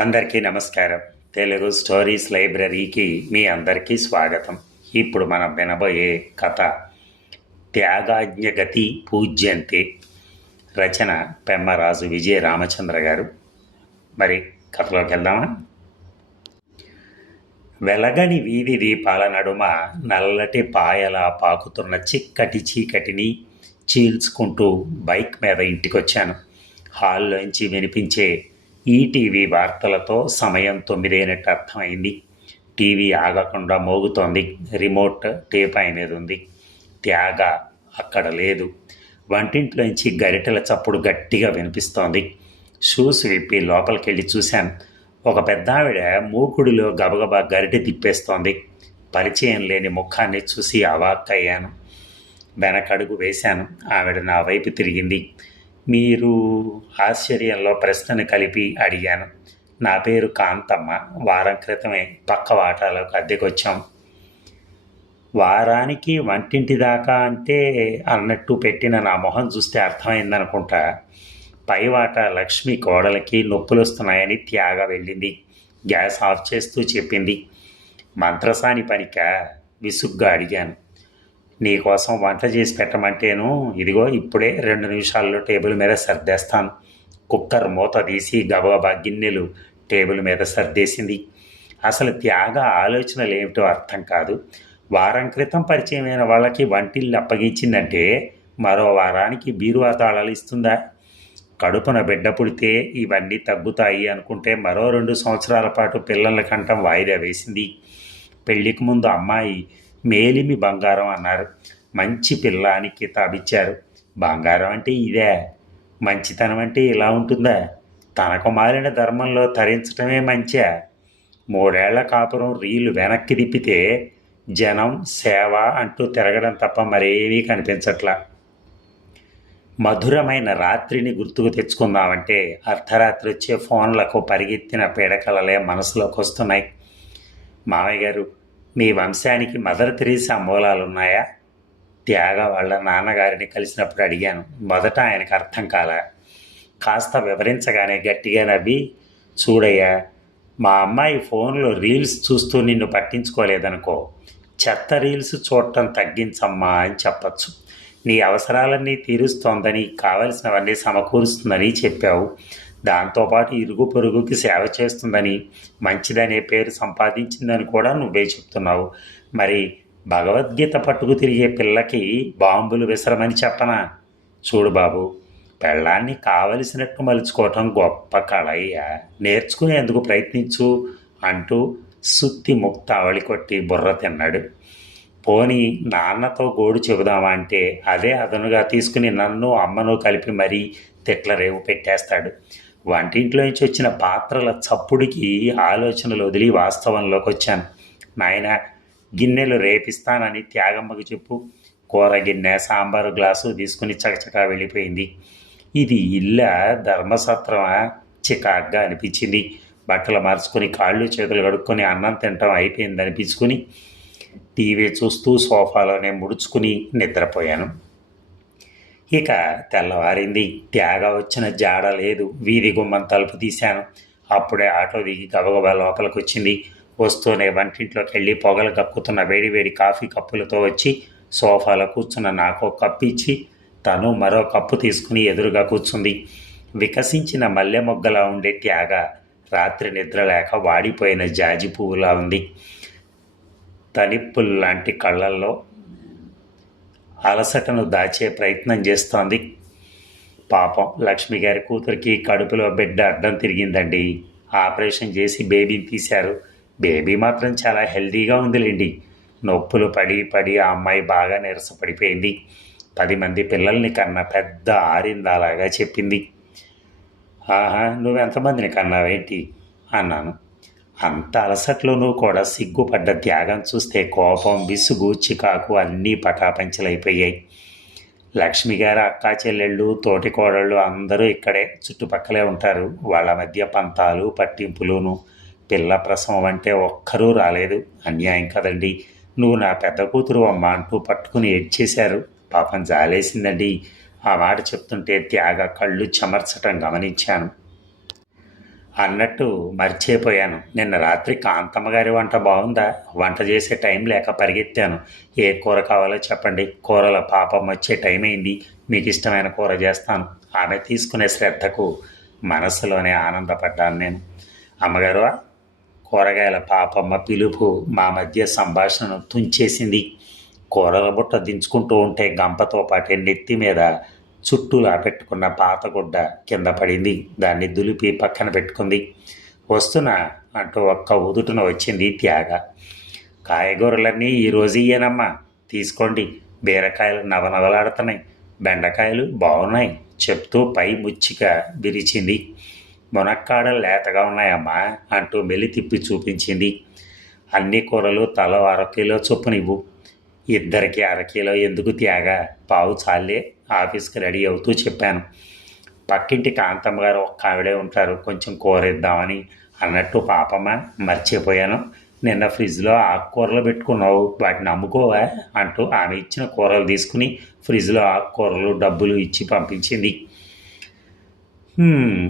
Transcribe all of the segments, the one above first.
అందరికీ నమస్కారం. తెలుగు స్టోరీస్ లైబ్రరీకి మీ అందరికీ స్వాగతం. ఇప్పుడు మనం వినబోయే కథ త్యాగాజ్ఞగతి పూజ్యంతే. రచన పెమ్మరాజు విజయ రామచంద్ర గారు. మరి కథలోకి వెళ్దామా? వెలగని వీధి దీపాల నడుమ నల్లటి పాయలా పాకుతున్న చిక్కటి చీకటిని చీల్చుకుంటూ బైక్ మీద ఇంటికొచ్చాను. హాల్లోంచి వినిపించే ఈటీవీ వార్తలతో సమయం తొమ్మిదైనట్టు అర్థమైంది. టీవీ ఆగకుండా మోగుతోంది. రిమోట్ టేపాయి మీద ఉంది. త్యాగ అక్కడ లేదు. వంటింట్లోంచి గరిటెల చప్పుడు గట్టిగా వినిపిస్తోంది. షూస్ విప్పి లోపలికి వెళ్ళి చూశాను. ఒక పెద్ద ఆవిడ మూకుడిలో గబగబా గరిటె తిప్పేస్తోంది. పరిచయం లేని ముఖాన్ని చూసి అవాక్కయ్యాను. వెనకడుగు వేశాను. ఆవిడ నా వైపు తిరిగింది. మీరు ఆశ్చర్యంలో ప్రశ్నను కలిపి అడిగాను. నా పేరు కాంతమ్మ. వారం క్రితమే పక్క వాటాలకు అద్దెకొచ్చాం. వారానికి వంటింటి దాకా అంటే అన్నట్టు పెట్టిన నా మొహం చూస్తే అర్థమైందనుకుంటా. పైవాట లక్ష్మి కోడలకి నొప్పులు వస్తున్నాయని త్యాగ వెళ్ళింది. గ్యాస్ ఆఫ్ చేస్తూ చెప్పింది. మంత్రసాని పనిక? విసుగ్గా అడిగాను. నీకోసం వంట చేసి పెట్టమంటేను ఇదిగో ఇప్పుడే రెండు నిమిషాల్లో టేబుల్ మీద సర్దేస్తాను. కుక్కర్ మూత తీసి గబగబా గిన్నెలు టేబుల్ మీద సర్దేసింది. అసలు త్యాగ ఆలోచనలు ఏమిటో అర్థం కాదు. వారం క్రితం పరిచయమైన వాళ్ళకి వంటిల్లు అప్పగించిందంటే మరో వారానికి బీరువా తాళాలు ఇస్తుందా? కడుపున బిడ్డ పుడితే ఇవన్నీ తగ్గుతాయి అనుకుంటే మరో రెండు సంవత్సరాల పాటు పిల్లల కంఠం వాయిదా వేసింది. పెళ్ళికి ముందు అమ్మాయి మేలిమి బంగారం అన్నారు. మంచి పిల్ల అని కితాబిచ్చారు. బంగారం అంటే ఇదే. మంచితనం అంటే ఇలా ఉంటుందా? తనకు మారిన ధర్మంలో తరించటమే మంచా. మూడేళ్ళ కాపురం రీలు వెనక్కి తిప్పితే జనం సేవ అంటూ తిరగడం తప్ప మరేమీ కనిపించట్లా. మధురమైన రాత్రిని గుర్తుకు తెచ్చుకుందామంటే అర్ధరాత్రి వచ్చే ఫోన్లకు పరిగెత్తిన పీడకలలే మనసులోకి వస్తున్నాయి మామయ్య గారు మీ వంశానికి మదర్ తెరీసా మూలాలు ఉన్నాయా త్యాగ వాళ్ళ నాన్నగారిని కలిసినప్పుడు అడిగాను. మొదట ఆయనకు అర్థం కాల? కాస్త వివరించగానే గట్టిగా నవ్వి చూడయ్యా మా అమ్మాయి ఫోన్లో రీల్స్ చూస్తూ నిన్ను పట్టించుకోలేదనుకో. చెత్త రీల్స్ చూడటం తగ్గించమ్మా అని చెప్పచ్చు. నీ అవసరాలన్నీ తీరుస్తోందని కావలసినవన్నీ సమకూరుస్తుందని చెప్పావు. దాంతోపాటు ఇరుగు పొరుగుకి సేవ చేస్తుందని మంచిదనే పేరు సంపాదించిందని కూడా నువ్వే చెప్తున్నావు. మరి భగవద్గీత పట్టుకు తిరిగే పిల్లకి బాంబులు విసరమని చెప్పనా? చూడు బాబు పెళ్ళాన్ని కావలసినట్టు మలుచుకోవటం గొప్ప కళయ్య. నేర్చుకునేందుకు ప్రయత్నించు అంటూ సుత్తి ముక్త అవళి కొట్టి బుర్ర తిన్నాడు. పోని నాన్నతో గోడు చెబుదామా అంటే అదే అదనుగా తీసుకుని నన్ను అమ్మను కలిపి మరీ తిట్ల రేవు పెట్టేస్తాడు. వంటింట్లో నుంచి వచ్చిన పాత్రల చప్పుడికి ఆలోచనలు వదిలి వాస్తవంలోకి వచ్చాను. నాయన గిన్నెలు రేపిస్తానని త్యాగమ్మకు చెప్పు. కూర గిన్నె సాంబారు గ్లాసు తీసుకుని చకచకా వెళ్ళిపోయింది. ఇది ఇల్ల ధర్మసత్రమా? చికాగ్గా అనిపించింది. బట్టలు మార్చుకొని కాళ్ళు చేతులు కడుక్కొని అన్నం తినటం అయిపోయింది అనిపించుకుని టీవీ చూస్తూ సోఫాలోనే ముడుచుకుని నిద్రపోయాను. ఇక తెల్లవారింది త్యాగ వచ్చిన జాడ లేదు. వీధి గుమ్మం తలుపు తీశాను. అప్పుడే ఆటో దిగి గబగబా లోపలికి వచ్చింది వస్తూనే వంటింట్లోకి వెళ్ళి పొగలు కక్కుతున్న వేడివేడి కాఫీ కప్పులతో వచ్చి సోఫాలో కూర్చున్న నాకు కప్పు ఇచ్చి తను మరో కప్పు తీసుకుని ఎదురుగా కూర్చుంది. వికసించిన మల్లె మొగ్గలా ఉండే త్యాగ రాత్రి నిద్ర లేక వాడిపోయిన జాజి పువ్వులా ఉంది. తనిప్పుల్లాంటి కళ్ళల్లో అలసటను దాచే ప్రయత్నం చేస్తోంది. పాపం లక్ష్మి గారి కూతురికి కడుపులో బిడ్డ అడ్డం తిరిగిందండి. ఆపరేషన్ చేసి బేబీని తీశారు. బేబీ మాత్రం చాలా హెల్దీగా ఉందిలేండి. నొప్పులు పడి పడి ఆ అమ్మాయి బాగా నీరసపడిపోయింది. పది మంది పిల్లల్ని కన్న పెద్ద ఆరిందాలాగా చెప్పింది. ఆహా నువ్వెంతమందిని కన్నావేంటి? అన్నాను. అంత అలసట్లోనూ కూడా సిగ్గుపడ్డ త్యాగం చూస్తే కోపం విసుగు చికాకు అన్నీ పటాపంచలైపోయాయి. లక్ష్మి గారు అక్కా చెల్లెళ్ళు తోటి కోడళ్ళు అందరూ ఇక్కడే చుట్టుపక్కలే ఉంటారు. వాళ్ళ మధ్య పంతాలు పట్టింపులును పిల్ల ప్రసవం అంటే ఒక్కరూ రాలేదు. అన్యాయం కదండి. నువ్వు నా పెద్ద కూతురు అమ్మ అంటూ పట్టుకుని ఏడ్చేశారు. పాపం జాలేసిందండి. ఆ మాట చెప్తుంటే త్యాగ కళ్ళు చెమర్చటం గమనించాను. అన్నట్టు మర్చిపోయాను. నిన్న రాత్రి కాంతమ్మ గారి వంట బాగుందా? వంట చేసే టైం లేక పరిగెత్తాను. ఏ కూర కావాలో చెప్పండి. కూరల పాపం వచ్చే టైం అయింది. మీకు ఇష్టమైన కూర చేస్తాను. ఆమె తీసుకునే శ్రద్ధకు మనసులోనే ఆనందపడ్డాను నేను. అమ్మగారు కూరగాయల పాపమ్మ పిలుపు మా మధ్య సంభాషణను తుంచేసింది. కూరల బుట్ట దించుకుంటూ ఉంటే గంపతో పాటే నెత్తి మీద చుట్టూలా పెట్టుకున్న పాతగుడ్డ కింద పడింది. దాన్ని దులిపి పక్కన పెట్టుకుంది. వస్తున్న అంటూ ఒక్క ఉదుటున వచ్చింది త్యాగ. కాయగూరలన్నీ ఈరోజు ఇయ్యనమ్మా. తీసుకోండి. బీరకాయలు నవనవలాడుతున్నాయి. బెండకాయలు బాగున్నాయి. చెప్తూ పై ముచ్చిక విరిచింది. మునక్కాడలు లేతగా ఉన్నాయమ్మా అంటూ మెలి తిప్పి చూపించింది. అన్ని కూరలు తల అరకిలో చొప్పునివ్వు. ఇద్దరికి అరకిలో ఎందుకు త్యాగ? పావు చాలే ఆఫీస్కి రెడీ అవుతూ చెప్పాను. పక్కింటి కాంతమ్మ గారు ఒక్క ఆవిడే ఉంటారు కొంచెం కూర ఇద్దామని అన్నట్టు పాపమ్మ మర్చిపోయాను. నిన్న ఫ్రిడ్జ్లో ఆకుకూరలు పెట్టుకున్నావు వాటిని అమ్ముకోవా? అంటూ ఆమె ఇచ్చిన కూరలు తీసుకుని ఫ్రిడ్జ్లో ఆకుకూరలు డబ్బులు ఇచ్చి పంపించింది.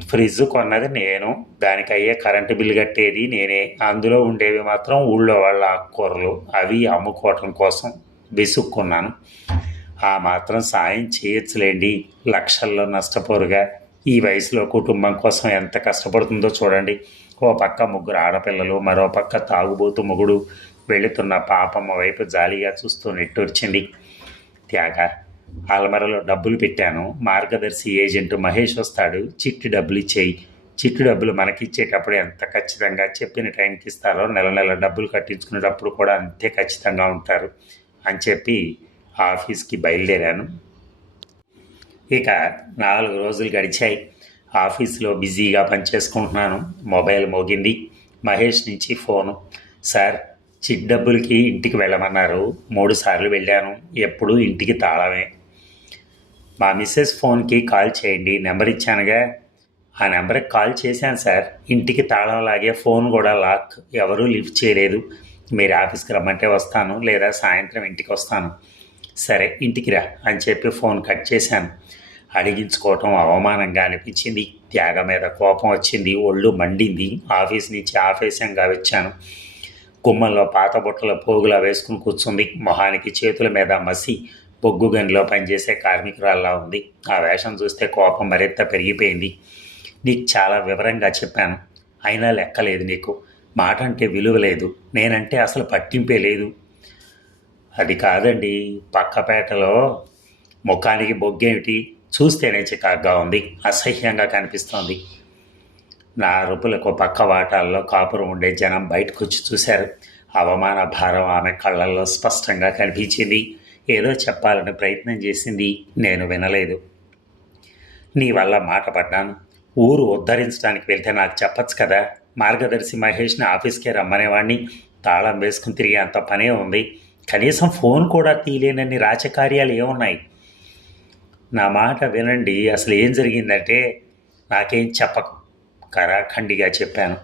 ఫ్రిడ్జ్ కొన్నది నేను దానికి అయ్యే కరెంటు బిల్లు కట్టేది నేనే. అందులో ఉండేవి మాత్రం ఊళ్ళో వాళ్ళ ఆకుకూరలు అవి అమ్ముకోవటం కోసం విసుక్కున్నాను. ఆ మాత్రం సాయం చేయొచ్చులేండి. లక్షల్లో నష్టపోరుగా ఈ వయసులో కుటుంబం కోసం ఎంత కష్టపడుతుందో చూడండి. ఓ పక్క ముగ్గురు ఆడపిల్లలు మరో పక్క తాగుబోతు మొగుడు వెళుతున్న పాపమ్మ వైపు జాలిగా చూస్తూ నిట్టూర్చింది. త్యాగ అల్మరలో డబ్బులు పెట్టాను. మార్గదర్శి ఏజెంట్ మహేష్ వస్తాడు. చిట్టి డబ్బులు ఇచ్చేయి. చిట్టు డబ్బులు మనకిచ్చేటప్పుడు ఎంత ఖచ్చితంగా చెప్పిన టైంకి ఇస్తారో నెల నెల డబ్బులు కట్టించుకునేటప్పుడు కూడా అంతే ఖచ్చితంగా ఉంటారు అని చెప్పి ఆఫీస్కి బయలుదేరాను. ఇక నాలుగు రోజులు గడిచాయి. ఆఫీస్లో బిజీగా పనిచేసుకుంటున్నాను. మొబైల్ మోగింది. మహేష్ నుంచి ఫోను. సార్ చిట్ డబ్బులకి ఇంటికి వెళ్ళమన్నారు. మూడు సార్లు వెళ్ళాను. ఎప్పుడు ఇంటికి తాళమే. మా మిస్సెస్ ఫోన్కి కాల్ చేయండి. నెంబర్ ఇచ్చానుగా. ఆ నెంబర్కి కాల్ చేశాను సార్. ఇంటికి తాళం లాగే ఫోన్ కూడా లాక్. ఎవరూ లిఫ్ట్ చేయలేదు. మీరు ఆఫీస్కి రమ్మంటే వస్తాను. లేదా సాయంత్రం ఇంటికి వస్తాను. సరే ఇంటికి రా అని చెప్పి ఫోన్ కట్ చేశాను. అడిగించుకోవటం అవమానంగా అనిపించింది. త్యాగ మీద కోపం వచ్చింది. ఒళ్ళు మండింది. ఆఫీస్ నుంచి ఆవేశంగా వచ్చాను. గుమ్మంలో పాత బుట్టల పోగులా వేసుకుని కూర్చుంది. మొహానికి చేతుల మీద మసి బొగ్గు గనిలో పనిచేసే కార్మికురాల్లా ఉంది. ఆ వేషం చూస్తే కోపం మరింత పెరిగిపోయింది. నీకు చాలా వివరంగా చెప్పాను. అయినా లెక్కలేదు నీకు. మాట అంటే విలువ లేదు. నేనంటే అసలు పట్టింపే లేదు. అది కాదండి పక్కపేటలో ముఖానికి బొగ్గేమిటి చూస్తేనే చికాగ్గా ఉంది అసహ్యంగా కనిపిస్తోంది. నా అరుపులకు పక్క వాటాల్లో కాపురం ఉండే జనం బయటకు వచ్చి చూశారు. అవమాన భారం ఆమె కళ్ళల్లో స్పష్టంగా కనిపించింది. ఏదో చెప్పాలని ప్రయత్నం చేసింది. నేను వినలేదు. నీ వల్ల మాట పడ్డాను. ఊరు ఉద్ధరించడానికి వెళ్తే నాకు చెప్పచ్చు కదా. మార్గదర్శి మహేష్ని ఆఫీస్కే రమ్మనేవాడిని తాళం వేసుకుని తిరిగే అంత పనే ఉంది. కనీసం ఫోన్ కూడా తీయలేనన్ని రాజకార్యాలు ఏమున్నాయి? నా మాట వినండి. అసలు ఏం జరిగిందంటే నాకేం చెప్పకు కరాఖండిగా చెప్పాను.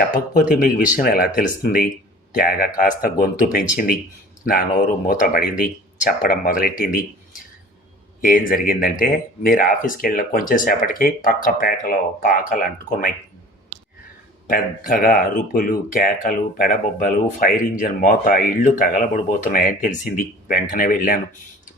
చెప్పకపోతే మీకు విషయం ఎలా తెలుస్తుంది? త్యాగ కాస్త గొంతు పెంచింది. నా నోరు మూతపడింది చెప్పడం మొదలెట్టింది. ఏం జరిగిందంటే మీరు ఆఫీస్కి వెళ్ళిన కొంచెంసేపటికి పక్క పేటలో పాకలు అంటుకున్నాయి. పెద్దగా అరుపులు కేకలు పెడబొబ్బలు ఫైర్ ఇంజన్ మోత ఇళ్ళు తగలబడిపోతున్నాయని తెలిసింది. వెంటనే వెళ్ళాను.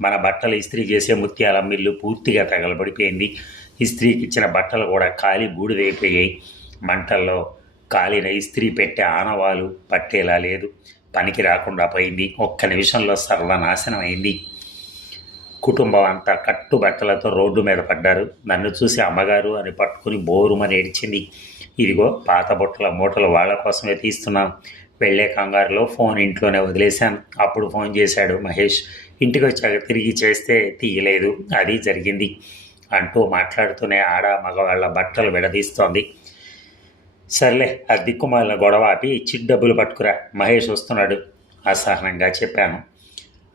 మన బట్టలు ఇస్త్రీ చేసే ముత్యాల మిల్లు పూర్తిగా తగలబడిపోయింది. ఇస్త్రీకి ఇచ్చిన బట్టలు కూడా కాలి బూడిదైపోయాయి. మంటల్లో కాలిన ఇస్త్రీ పెట్టే ఆనవాలు పట్టేలా లేదు. పనికి రాకుండా పోయింది. ఒక్క నిమిషంలో సర్వనాశనం అయింది కుటుంబం అంతా కట్టుబట్టలతో రోడ్డు మీద పడ్డారు. నన్ను చూసి అమ్మగారు అని పట్టుకుని బోరుమని ఏడ్చింది ఇదిగో పాత బుట్టల మూటలు వాళ్ళ కోసమే తీస్తున్నాం. వెళ్ళే కంగారులో ఫోన్ ఇంట్లోనే వదిలేశాను. అప్పుడు ఫోన్ చేశాడు మహేష్. ఇంటికి వచ్చాక తిరిగి చేస్తే తీయలేదు. అది జరిగింది అంటూ మాట్లాడుతూనే ఆడ మగవాళ్ళ బట్టలు విడదీస్తోంది. సర్లే ఆ దిక్కుమాలిన గొడవ ఆపి చిట్ డబ్బులు పట్టుకురా. మహేష్ వస్తున్నాడు. అసహనంగా చెప్పాను.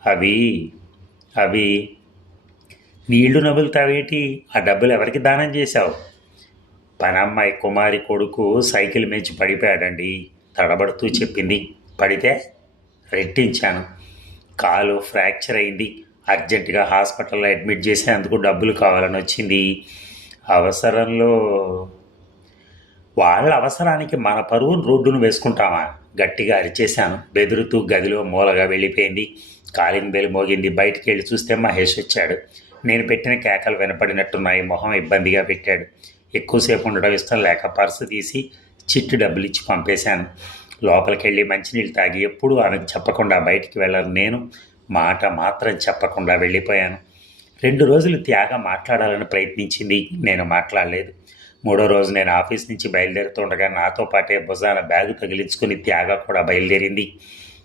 అవి అవి. నీళ్ళు నవ్వులుతావేటి ఆ డబ్బులు ఎవరికి దానం చేశావు? పనమ్మాయి కుమారి కొడుకు సైకిల్ మించి పడిపోయాడండి. తడబడుతూ చెప్పింది. పడితే రెట్టించాను. కాలు ఫ్రాక్చర్ అయింది. అర్జెంటుగా హాస్పిటల్లో అడ్మిట్ చేసేందుకు డబ్బులు కావాలని వచ్చింది. అవసరంలో వాళ్ళ అవసరానికి మన పరువును రోడ్డును వేసుకుంటామా? గట్టిగా అరిచేశాను. బెదురుతూ గదిలో మూలగా వెళ్ళిపోయింది. కాలింగ్ బెల్ మోగింది. బయటికి వెళ్ళి చూస్తే మహేష్ వచ్చాడు. నేను పెట్టిన కేకలు వినపడినట్టున్నాయి. మొహం ఇబ్బందిగా పెట్టాడు. ఎక్కువసేపు ఉండడం ఇష్టం లేక పర్సు తీసి చిట్టు డబ్బులు ఇచ్చి పంపేశాను. లోపలికి వెళ్ళి మంచినీళ్ళు తాగి ఎప్పుడూ ఆమెకు చెప్పకుండా బయటికి వెళ్ళను. నేను మాట మాత్రం చెప్పకుండా వెళ్ళిపోయాను. రెండు రోజులు త్యాగ మాట్లాడాలని ప్రయత్నించింది. నేను మాట్లాడలేదు. మూడో రోజు నేను ఆఫీస్ నుంచి బయలుదేరుతుండగా నాతో పాటే భుజాన బ్యాగు తగిలించుకుని త్యాగ కూడా బయలుదేరింది.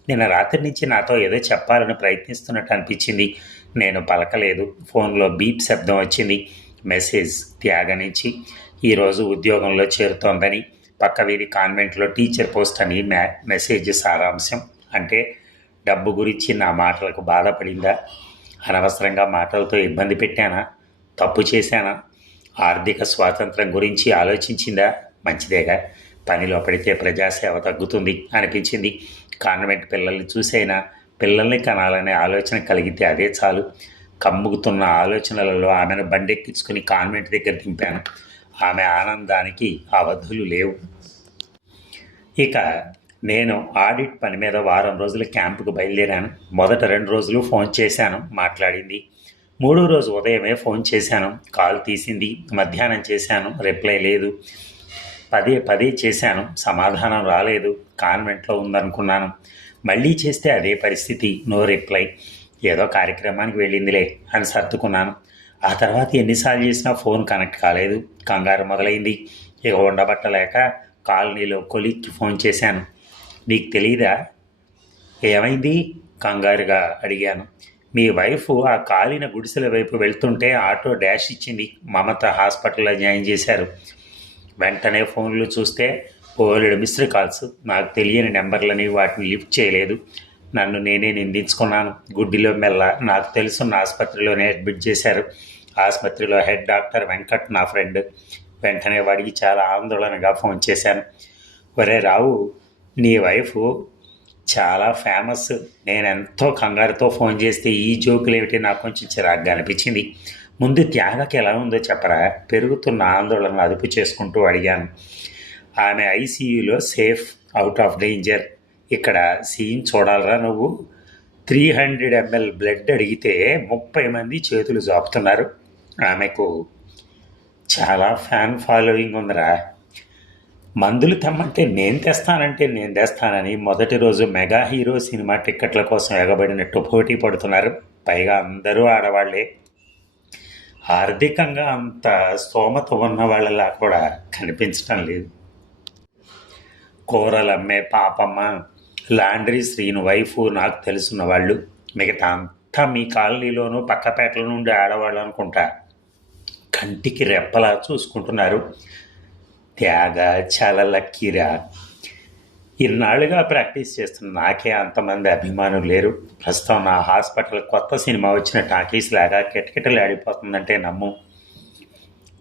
నిన్న రాత్రి నుంచి నాతో ఏదో చెప్పాలని ప్రయత్నిస్తున్నట్టు అనిపించింది. నేను పలకలేదు. ఫోన్లో బీప్ శబ్దం వచ్చింది. మెసేజ్ త్యాగనిచ్చి ఈరోజు ఉద్యోగంలో చేరుతోందని పక్క వీధి కాన్వెంట్లో టీచర్ పోస్ట్ అని మ్యా మెసేజ్ సారాంశం. అంటే డబ్బు గురించి నా మాటలకు బాధపడిందా? అనవసరంగా మాటలతో ఇబ్బంది పెట్టానా? తప్పు చేశానా? ఆర్థిక స్వాతంత్రం గురించి ఆలోచించిందా? మంచిదేగా. పనిలో పడితే ప్రజాసేవ తగ్గుతుంది అనిపించింది. కాన్వెంట్ పిల్లల్ని చూసైనా పిల్లల్ని కనాలనే ఆలోచన కలిగితే అదే చాలు. కమ్ముగుతున్న ఆలోచనలలో ఆమెను బండెక్కించుకుని కాన్వెంట్ దగ్గర దింపాను. ఆమె ఆనందానికి అవధులు లేవు. ఇక నేను ఆడిట్ పని మీద వారం రోజులు క్యాంపుకు బయలుదేరాను. మొదట రెండు రోజులు ఫోన్ చేశాను మాట్లాడింది. మూడో రోజు ఉదయమే ఫోన్ చేశాను కాల్ తీసింది మధ్యాహ్నం చేశాను రిప్లై లేదు. పదే పదే చేశాను సమాధానం రాలేదు కాన్వెంట్లో ఉందనుకున్నాను. మళ్ళీ చేస్తే అదే పరిస్థితి నో రిప్లై. ఏదో కార్యక్రమానికి వెళ్ళిందిలే అని సర్దుకున్నాను. ఆ తర్వాత ఎన్నిసార్లు చేసినా ఫోన్ కనెక్ట్ కాలేదు. కంగారు మొదలైంది. ఇక ఉండబట్టలేక కాలనీలో కొలిక్కి ఫోన్ చేశాను. నీకు తెలీదా? ఏమైంది? కంగారుగా అడిగాను. మీ వైఫ్ ఆ కాలిన గుడిసెల వైపు వెళ్తుంటే ఆటో డాష్ ఇచ్చింది. మమత హాస్పిటల్లో జాయిన్ చేశారు. వెంటనే ఫోన్లు చూస్తే ఓల్డ్ మిస్డ్ కాల్స్. నాకు తెలియని నెంబర్లని వాటిని లిఫ్ట్ చేయలేదు. నన్ను నేనే నిందించుకున్నాను. గుడ్డిలో మెల్ల నాకు తెలుసున్న ఆసుపత్రిలోనే అడ్మిట్ చేశారు. ఆసుపత్రిలో హెడ్ డాక్టర్ వెంకట్ నా ఫ్రెండ్. వెంటనే వాడికి చాలా ఆందోళనగా ఫోన్ చేశాను. ఒరే రావు నీ వైఫ్ చాలా ఫేమస్. నేను ఎంతో కంగారుతో ఫోన్ చేస్తే ఈ జోకులు ఏమిటి నాకు కొంచెం చిరాగ్గా అనిపించింది. ముందు త్యాగకి ఎలా ఉందో చెప్పరా? పెరుగుతున్న ఆందోళన అదుపు చేసుకుంటూ అడిగాను. ఆమె ఐసీయూలో సేఫ్ అవుట్ ఆఫ్ డేంజర్. ఇక్కడ సీన్ చూడాలరా నువ్వు. త్రీ హండ్రెడ్ ఎంఎల్ బ్లడ్ అడిగితే ముప్పై మంది చేతులు జాపుతున్నారు. ఆమెకు చాలా ఫ్యాన్ ఫాలోయింగ్ ఉందిరా. మందులు తెమ్మంటే నేను తెస్తానంటే నేను తెస్తానని మొదటి రోజు మెగా హీరో సినిమా టిక్కెట్ల కోసం ఎగబడినట్టు పోటీ పడుతున్నారు. పైగా అందరూ ఆడవాళ్ళే. ఆర్థికంగా అంత స్తోమత ఉన్న వాళ్ళలా కూడా కనిపించటం లేదు. కూరలు అమ్మే పాపమ్మ లాండ్రీ శ్రీను వైఫ్ నాకు తెలుసున్న వాళ్ళు. మిగతా అంతా మీ కాలనీలోనూ పక్కపేటల నుండి ఆడవాళ్ళు అనుకుంటా. కంటికి రెప్పలా చూసుకుంటున్నారు. త్యాగ చాలా లక్కీరా ఇన్నాళ్ళుగా ప్రాక్టీస్ చేస్తున్న నాకే అంతమంది అభిమానులు లేరు. ప్రస్తుతం నా హాస్పిటల్ కొత్త సినిమా వచ్చిన టాకీస్ లాగా కిటకిటలు ఆడిపోతుందంటే నమ్ము.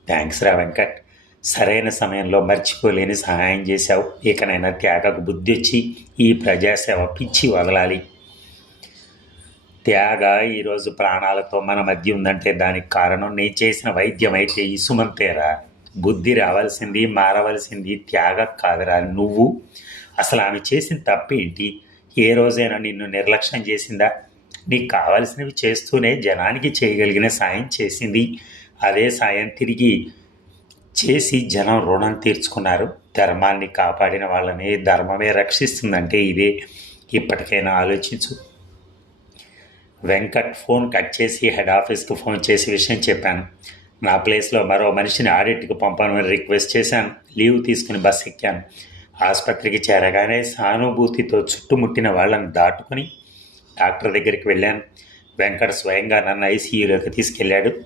థ్యాంక్స్ రా వెంకట్. సరైన సమయంలో మర్చిపోలేని సహాయం చేశావు. ఇకనైనా త్యాగకు బుద్ధి వచ్చి ఈ ప్రజాసేవ పిచ్చి వదలాలి. త్యాగ ఈరోజు ప్రాణాలతో మన మధ్య ఉందంటే దానికి కారణం నేను చేసిన వైద్యం అయితే ఇసుమంతేరా బుద్ధి రావాల్సింది మారవలసింది త్యాగ కాదురా నువ్వు. అసలు ఆమె చేసిన తప్పేంటి ఏ రోజైనా నిన్ను నిర్లక్ష్యం చేసిందా? నీకు కావాల్సినవి చేస్తూనే జనానికి చేయగలిగిన సాయం చేసింది. అదే సాయం తిరిగి చేసి జనం రుణం తీర్చుకున్నారు. ధర్మాన్ని కాపాడిన వాళ్ళని ధర్మమే రక్షిస్తుందంటే ఇదే. ఇప్పటికైనా ఆలోచించు. వెంకట్ ఫోన్ కట్ చేసి హెడ్ ఆఫీస్కి ఫోన్ చేసి విషయం చెప్పాను. నా ప్లేస్లో మరో మనిషిని ఆడిట్కి పంపమని రిక్వెస్ట్ చేశాను. లీవ్ తీసుకుని బస్ ఎక్కాను. ఆసుపత్రికి చేరగానే సానుభూతితో చుట్టుముట్టిన వాళ్ళని దాటుకుని డాక్టర్ దగ్గరికి వెళ్ళాను. వెంకట స్వయంగా నన్ను ఐసీయూలోకి తీసుకెళ్ళాడు.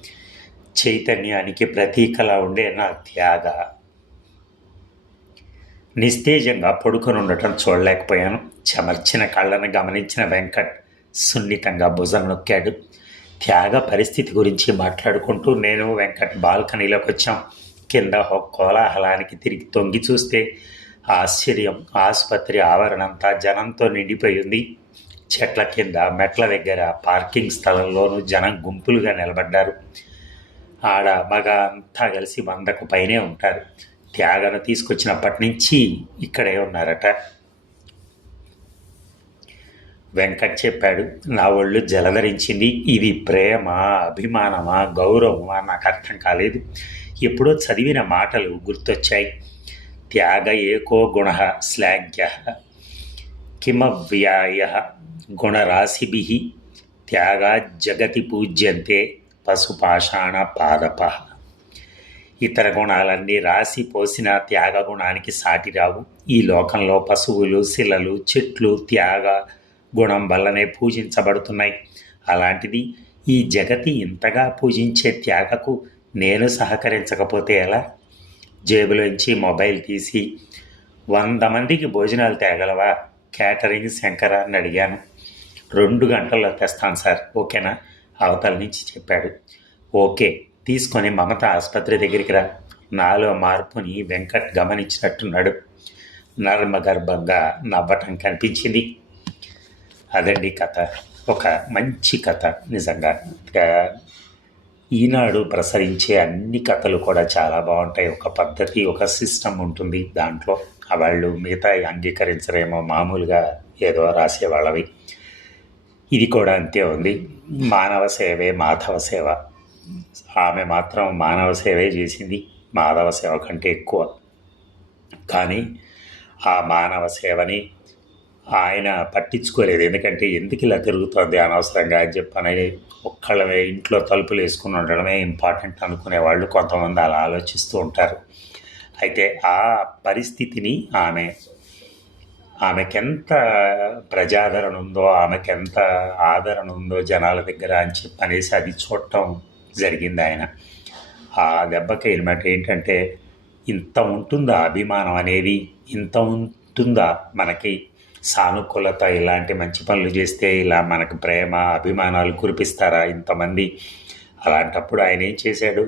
చైతన్యానికి ప్రతీకలా ఉండే నా త్యాగ. నిస్తేజంగా పడుకొని ఉండటం చూడలేకపోయాను. చెమర్చిన కళ్ళను గమనించిన వెంకట్ సున్నితంగా భుజం నొక్కాడు. త్యాగ పరిస్థితి గురించి మాట్లాడుకుంటూ నేను వెంకట్ బాల్కనీలోకి వచ్చాం. కింద ఒక కోలాహలానికి తిరిగి తొంగి చూస్తే ఆశ్చర్యం ఆసుపత్రి ఆవరణంతా జనంతో నిండిపోయింది చెట్ల కింద మెట్ల దగ్గర పార్కింగ్ స్థలంలోనూ జనం గుంపులుగా నిలబడ్డారు. ఆడ మగ అంతా కలిసి వందకు పైనే ఉంటారు. త్యాగను తీసుకొచ్చినప్పటి నుంచి ఇక్కడే ఉన్నారట. వెంకట్ చెప్పాడు నా ఒళ్ళు జలధరించింది. ఇది ప్రేమ అభిమానమా గౌరవమా? నాకు అర్థం కాలేదు. ఎప్పుడో చదివిన మాటలు గుర్తొచ్చాయి. త్యాగ ఏకో గుణ శ్లాఘ్య కిమవ్యాయ గుణరాశిభి. త్యాగా జగతి పూజ్యంతే. పశుపాషాణ పాదప ఇతర గుణాలన్నీ రాసి పోసిన త్యాగ గుణానికి సాటి రావు ఈ లోకంలో పశువులు శిలలు చెట్లు త్యాగ గుణం వల్లనే పూజించబడుతున్నాయి. అలాంటిది ఈ జగతి ఇంతగా పూజించే త్యాగకు నేను సహకరించకపోతే ఎలా? జేబులోంచి మొబైల్ తీసి వంద మందికి భోజనాలు తేగలవా? క్యాటరింగ్ శంకర అని అడిగాను. రెండు గంటల్లో తెస్తాను సార్. ఓకేనా? అవతల నుంచి చెప్పాడు. ఓకే తీసుకొని మమత ఆసుపత్రి దగ్గరికి రా. నాలో మార్పుని వెంకట్ గమనించినట్టున్నాడు. నర్మగర్భంగా నవ్వటం కనిపించింది. అదండి కథ. ఒక మంచి కథ నిజంగా. ఈనాడు ప్రసరించే అన్ని కథలు కూడా చాలా బాగుంటాయి. ఒక పద్ధతి ఒక సిస్టమ్ ఉంటుంది దాంట్లో. వాళ్ళు మిగతా అంగీకరించరేమో మామూలుగా ఏదో రాసేవాళ్ళవి. ఇది కూడా అంతే ఉంది. మానవ సేవే మాధవ సేవ. ఆమె మాత్రం మానవ సేవే చేసింది. మాధవ సేవ కంటే ఎక్కువ. కానీ ఆ మానవ సేవని ఆయన పట్టించుకోలేదు. ఎందుకంటే ఎందుకు ఇలా తిరుగుతుంది అనవసరంగా అని చెప్పని ఒక్కళ్ళమే ఇంట్లో తలుపులు వేసుకుని ఉండడమే ఇంపార్టెంట్ అనుకునే వాళ్ళు కొంతమంది అలా ఆలోచిస్తూ ఉంటారు. అయితే ఆ పరిస్థితిని ఆమె ఆమెకెంత ప్రజాదరణ ఉందో ఆమెకెంత ఆదరణ ఉందో జనాల దగ్గర అని చెప్పనేసి అది చూడటం జరిగింది ఆయన ఆ దెబ్బకి అనమాట ఏంటంటే ఇంత ఉంటుందా అభిమానం అనేది? ఇంత ఉంటుందా మనకి? సానుకూలత ఇలాంటి మంచి పనులు చేస్తే ఇలా మనకు ప్రేమ అభిమానాలు కురిపిస్తారా ఇంతమంది? అలాంటప్పుడు ఆయన ఏం చేశాడు?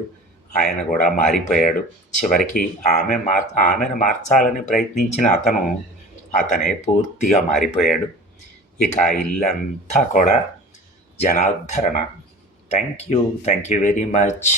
ఆయన కూడా మారిపోయాడు. చివరికి ఆమె మార్ ఆమెను మార్చాలని ప్రయత్నించిన అతను అతనే పూర్తిగా మారిపోయాడు. ఇక ఇల్లంతా కూడా జనాదరణ thank you thank you very much.